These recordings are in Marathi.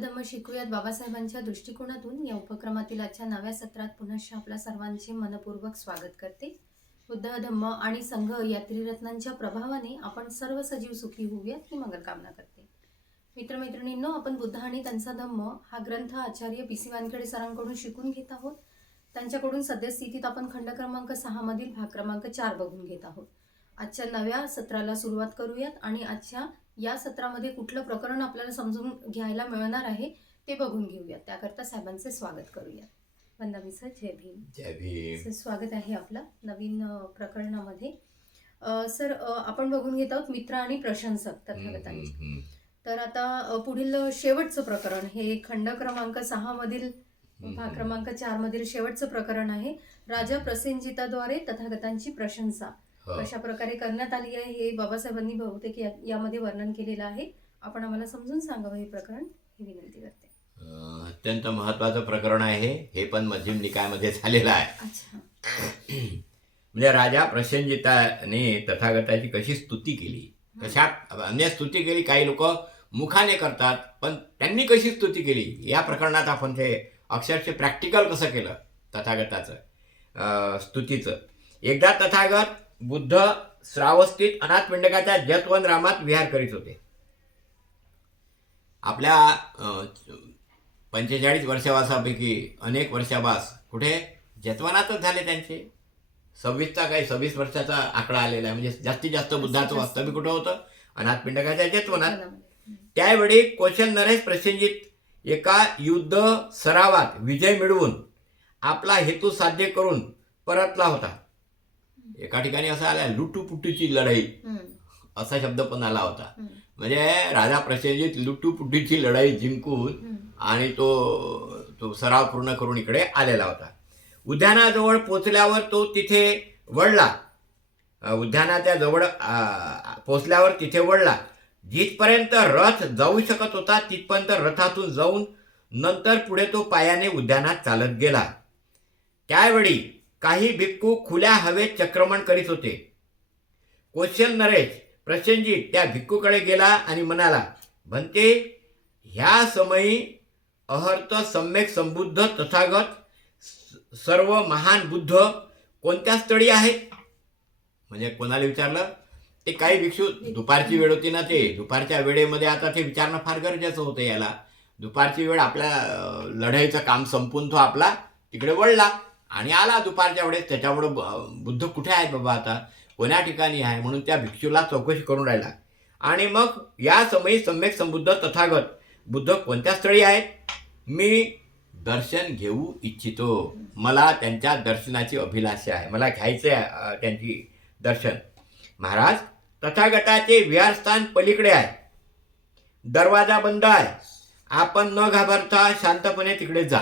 धम्म शिकूयात बाबासाहेबांच्या दृष्टिकोनातून. या उपक्रमातील आजच्या नव्या सत्रात पुनश्च आपल्या सर्वांचे मनपूर्वक स्वागत करते. बुद्ध धम्म आणि संघ या त्रिरत्नांच्या प्रभावाने आपण सर्व सजीव सुखी होऊयात ही मंगलकामना करते. मित्रमैत्रिणींनो आपण बुद्ध आणि त्यांचा धम्म हा ग्रंथ आचार्य पी सी वानखेडे सरांकडून शिकून घेत आहोत. त्यांच्याकडून सद्यस्थितीत आपण खंड क्रमांक सहामधील भाग क्रमांक चार बघून घेत आहोत. आजच्या नव्या सत्राला सुरुवात करूयात आणि आजच्या या सत्रामध्ये कुठलं प्रकरण आपल्याला समजून घ्यायला मिळणार आहे ते बघून घेऊयात त्याकरता साहेबांचे स्वागत करूयात वंदामी सर जय भीम. जय भीम. सर स्वागत आहे आपलं नवीन प्रकरणामध्ये. सर आपण बघून घेत आहोत मित्र आणि प्रशंसक तथागतांचे तर आता पुढील शेवटचं प्रकरण हे खंड क्रमांक सहा मधील भाग क्रमांक चार मधील शेवटचं प्रकरण आहे. राजा प्रसेनजिताद्वारे तथागतांची प्रशंसा. कशा प्रकारे करण्यात आली आहे हे बाबासाहेबांनी बहुतेक यामध्ये वर्णन केलेलं आहे. आपण आम्हाला समजून सांगावं हे प्रकरण. ही विनंती करते. अत्यंत महत्वाचं प्रकरण आहे हे. पण मध्यम निकायमध्ये झालेलं आहे. म्हणजे राजा प्रसेनजिताने तथागताची कशी स्तुती केली? कशा अन्य स्तुती केली? काही लोक मुखाने करतात पण त्यांनी कशी स्तुती केली? या प्रकरणात आपण ते अक्षरशः प्रॅक्टिकल कसं केलं? तथागताचं. स्तुतीचं. एकदा तथागत बुद्ध श्रावस्तीत अनाथ पिंडकाच्या जतवन रामात विहार करीत होते. आपल्या पंचेचाळीस वर्षावासापैकी अनेक वर्षावास कुठे? जतवनातच झाले त्यांचे. सव्वीसचा काही सव्वीस वर्षाचा आकडा आलेला आहे. म्हणजे जास्तीत जास्त बुद्धाचं वास्तव्य कुठं होतं? अनाथ पिंडकाच्या जतवनात. त्यावेळी कौशल नरेश प्रसेनजित एका युद्ध सरावात विजय मिळवून आपला हेतू साध्य करून परतला होता. एका ठिकाणी असं आलं लुटूपुटीची लढाई. असा शब्द पण आला होता. म्हणजे राजा प्रसेनजित लुटूपुटीची लढाई जिंकून. आणि तो तो सराव पूर्ण करून इकडे आलेला होता. उद्यानाजवळ पोचल्यावर तो तिथे वळला. अ, उद्यानाच्या जवळ पोचल्यावर तिथे वळला. जिथपर्यंत रथ जाऊ शकत होता तिथपर्यंत रथातून जाऊन नंतर पुढे तो पायाने उद्यानात चालत गेला. त्यावेळी काही भिक्खू खुल्या हवेत चक्रमण करीत होते. कोशल नरेश प्रसेनजीत त्या भिक्खूकडे गेला आणि म्हणाला म्हणते ह्या समयी अहर्त सम्यक संबुद्ध तथागत सर्व महान बुद्ध कोणत्या स्थळी आहेत म्हणजे कोणाला विचारलं? ते काही भिक्षू दुपारची वेळ होती ना ते. दुपारच्या वेळेमध्ये आता ते विचारणं फार गरजेचं होतं याला. दुपारची वेळ आपल्या लढाईचं काम संपून तो आपला तिकडे वळला. आणि आला दुपारच्या वेळेस त्याच्यामुळं ब- बुद्ध कुठे आहे बाबा आता? कोण्या ठिकाणी आहे? म्हणून त्या भिक्षूला चौकशी करून राहिला. आणि मग या समयी सम्यक संबुद्ध तथागत बुद्ध कोणत्या स्थळी आहेत? मी दर्शन घेऊ इच्छितो. मला त्यांच्या दर्शनाची अभिलाषा आहे. मला घ्यायचं आहे त्यांची दर्शन. महाराज तथागताचे विहारस्थान पलीकडे आहे. दरवाजा बंद आहे. आपण न घाबरता शांतपणे तिकडे जा.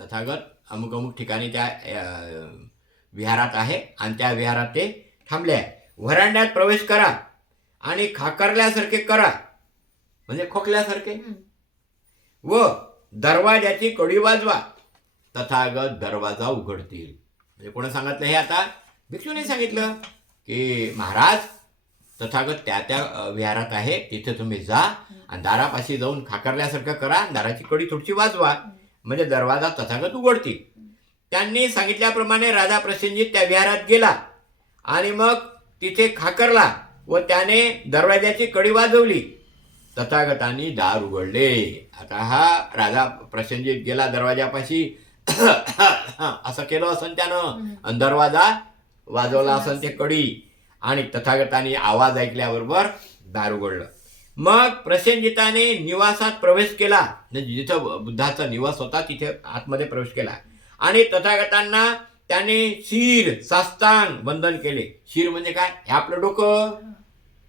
तथागत अमुक अमुक ठिकाणी त्या विहारात आहे आणि त्या विहारात ते थांबले आहे. व्हरांड्यात प्रवेश करा आणि खाकरल्यासारखे करा. म्हणजे खोकल्यासारखे. व दरवाजाची कडी वाजवा. तथागत दरवाजा उघडतील. म्हणजे कोणी सांगितलं हे आता? भिक्षूने सांगितलं की महाराज तथागत त्या त्या विहारात आहे. तिथे तुम्ही जा आणि दारापाशी जाऊन खाकरल्यासारखं करा दाराची कडी थोडीशी वाजवा. म्हणजे दरवाजा तथागत उघडतील. त्यांनी सांगितल्याप्रमाणे राजा प्रसेनजित त्या विहारात गेला आणि मग तिथे खाकरला व त्याने दरवाजाची कडी वाजवली. तथागतांनी दार उघडले. आता हा राजा प्रसेनजित गेला दरवाजापाशी असं केलं असन त्यानं. दरवाजा वाजवला असन ते कडी. आणि तथागतांनी आवाज ऐकल्याबरोबर दार उघडलं. मग प्रसेनजिताने निवासात प्रवेश केला. म्हणजे जिथं बुद्धाचा निवास होता तिथे आतमध्ये प्रवेश केला. आणि तथागतांना त्याने शिर साष्टांग वंदन केले. शिर म्हणजे काय? हे आपलं डोकं.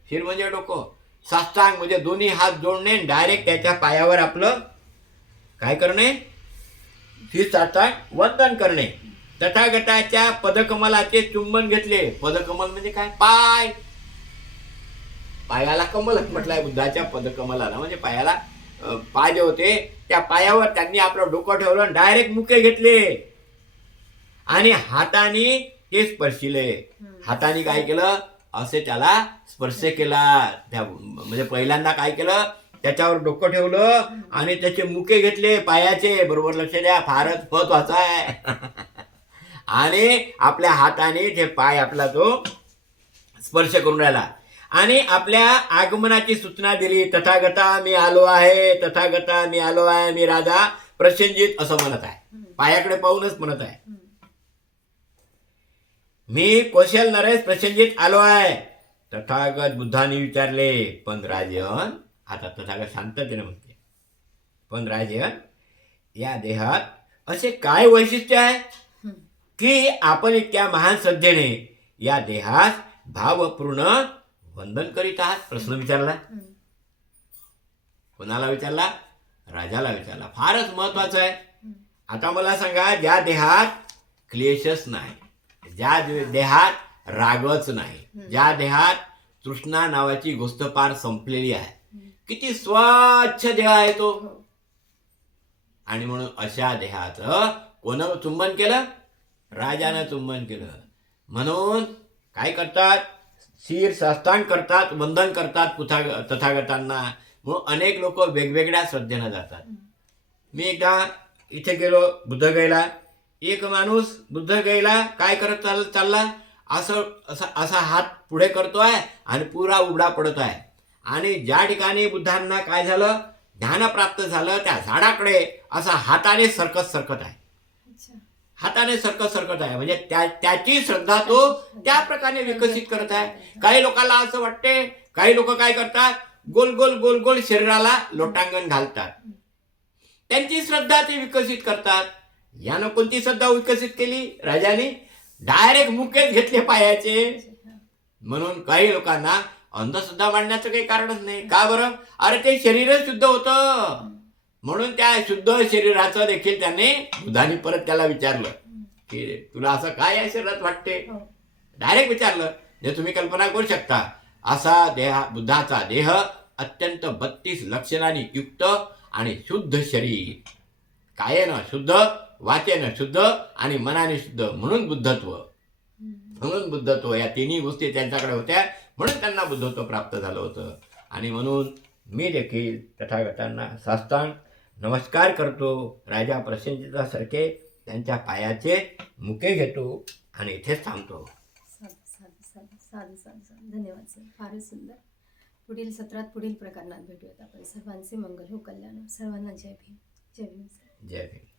शिर म्हणजे डोकं. साष्टांग म्हणजे दोन्ही हात जोडणे डायरेक्ट त्याच्या पायावर आपलं काय करणे? शिर साष्टांग वंदन करणे. तथागताच्या पदकमलाचे चुंबन घेतले. पदकमल म्हणजे काय? पाय. पायाला कमल म्हटलंय बुद्धाच्या पदकमलाला. म्हणजे पायाला पाय जे होते त्या पायावर त्यांनी आपलं डोकं ठेवलं डायरेक्ट मुके घेतले. आणि हाताने ते स्पर्शिले. हाताने काय केलं? असे त्याला स्पर्श केला. त्या म्हणजे पहिल्यांदा काय केलं? त्याच्यावर डोकं ठेवलं आणि त्याचे मुके घेतले. पायाचे बरोबर लक्ष द्या फारच महत्त्वाचा आहे. आणि आपल्या हाताने ते पाय आपला तो स्पर्श करून राहिला. आणि आपल्या आगमनाची सूचना दिली तथागता मी आलो आहे तथागता मी आलो आहे मी राजा प्रसेनजित असं म्हणत आहे. पायाकडे पाहूनच म्हणत आहे. मी कौशल नरेश प्रसेनजित आलो आहे तथागत बुद्धाने विचारले पण राजन आता तथागत शांततेने म्हणते पण राजन या देहात असे काय वैशिष्ट्य आहे. की आपण इतक्या महान श्रद्धेने या देहास भावपूर्ण वंदन करीत आहात प्रश्न विचारला. कोणाला विचारला राजाला विचारला फारच महत्वाचं आहे. आता मला सांगा ज्या देहात क्लेशच नाही ज्या देहात रागच नाही. ज्या देहात तृष्णा नावाची गोष्ट पार संपलेली आहे. किती स्वच्छ देह आहे तो हो. आणि म्हणून अशा देहाचं कोण चुंबन केलं राजानं चुंबन केलं म्हणून काय करतात शिर साष्टांग करतात वंदन करतात पुथा तथागतांना. म्हणून अनेक लोक वेगवेगळ्या श्रद्धेनं जातात. मी एकदा इथे गेलो बुद्धगयला. एक माणूस बुद्धगयला काय करत चाल चालला? असं असा असा हात पुढे करतो आहे आणि पुरा उघडा पडतो आहे. आणि ज्या ठिकाणी बुद्धांना काय झालं? ध्यान प्राप्त झालं त्या झाडाकडे असा हाताने सरकत सरकत आहे. हाताने सरकत सरकत आहे. म्हणजे त्या त्याची श्रद्धा तो त्या प्रकारे विकसित करत आहे. काही लोकांना असं वाटते काही लोक काय करतात? गोल गोल गोल गोल शरीराला लोटांगण घालतात. त्यांची श्रद्धा ते विकसित करतात. यानं कोणती श्रद्धा विकसित केली? राजाने डायरेक्ट मुकेच घेतले पायाचे. म्हणून काही लोकांना अंधश्रद्धा मांडण्याचं काही कारणच नाही. का बरं? अरे ते शरीरच शुद्ध होतं. म्हणून त्या शुद्ध शरीराचं देखील त्याने बुधाने परत त्याला विचारलं. की तुला असं काय या शरीरात वाटते हो. डायरेक्ट विचारलं जे तुम्ही कल्पना करू शकता असा देहा बुद्धाचा देह अत्यंत बत्तीस लक्षणांनी युक्त आणि शुद्ध शरीर कायेनं शुद्ध वाचेनं शुद्ध आणि मनाने शुद्ध म्हणून बुद्धत्व. म्हणून बुद्धत्व या तिन्ही गोष्टी त्यांच्याकडे होत्या म्हणून त्यांना बुद्धत्व प्राप्त झालं होतं आणि म्हणून मी देखील तथागतांना साष्टांग नमस्कार करतो. राजा प्रसेनजितासारखे त्यांच्या पायाचे मुके घेतो आणि इथेच थांबतो. साधू साधू साधू साधू साधू साधू. धन्यवाद सर. फारच सुंदर. पुढील सत्रात पुढील प्रकरणात भेटूयात आपण. सर्वांचे मंगल हो कल्याण हो. सर्वांना जय भीम. जय भीम सर. जय भीम.